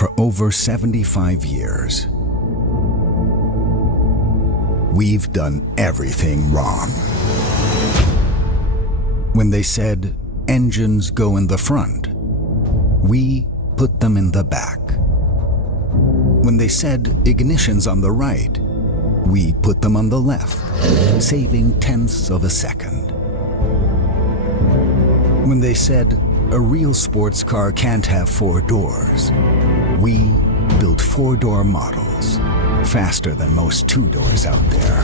For over 75 years, we've done everything wrong. When they said engines go in the front, we put them in the back. When they said ignitions on the right, we put them on the left, saving tenths of a second. When they said a real sports car can't have 4 doors, we built 4-door models, faster than most 2 doors out there.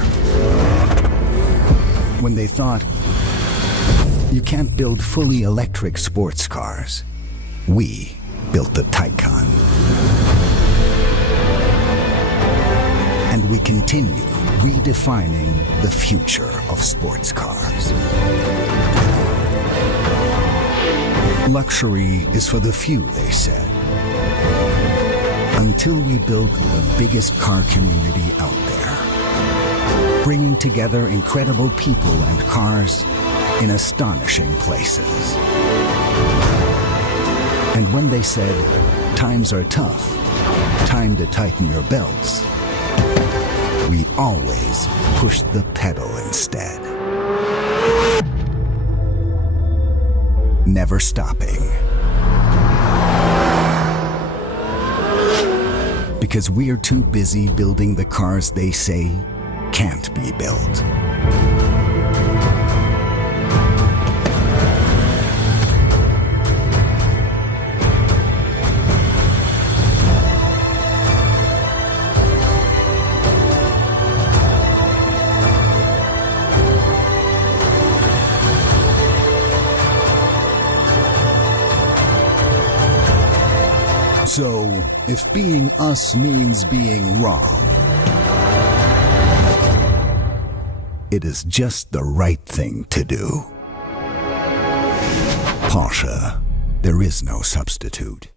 When they thought you can't build fully electric sports cars, we built the Taycan. And we continue redefining the future of sports cars. Luxury is for the few, they said. Until we built the biggest car community out there, bringing together incredible people and cars in astonishing places. And when they said, times are tough, time to tighten your belts, we always pushed the pedal instead. Never stopping. Because we're too busy building the cars they say can't be built. So, if being us means being wrong, it is just the right thing to do. Porsche, there is no substitute.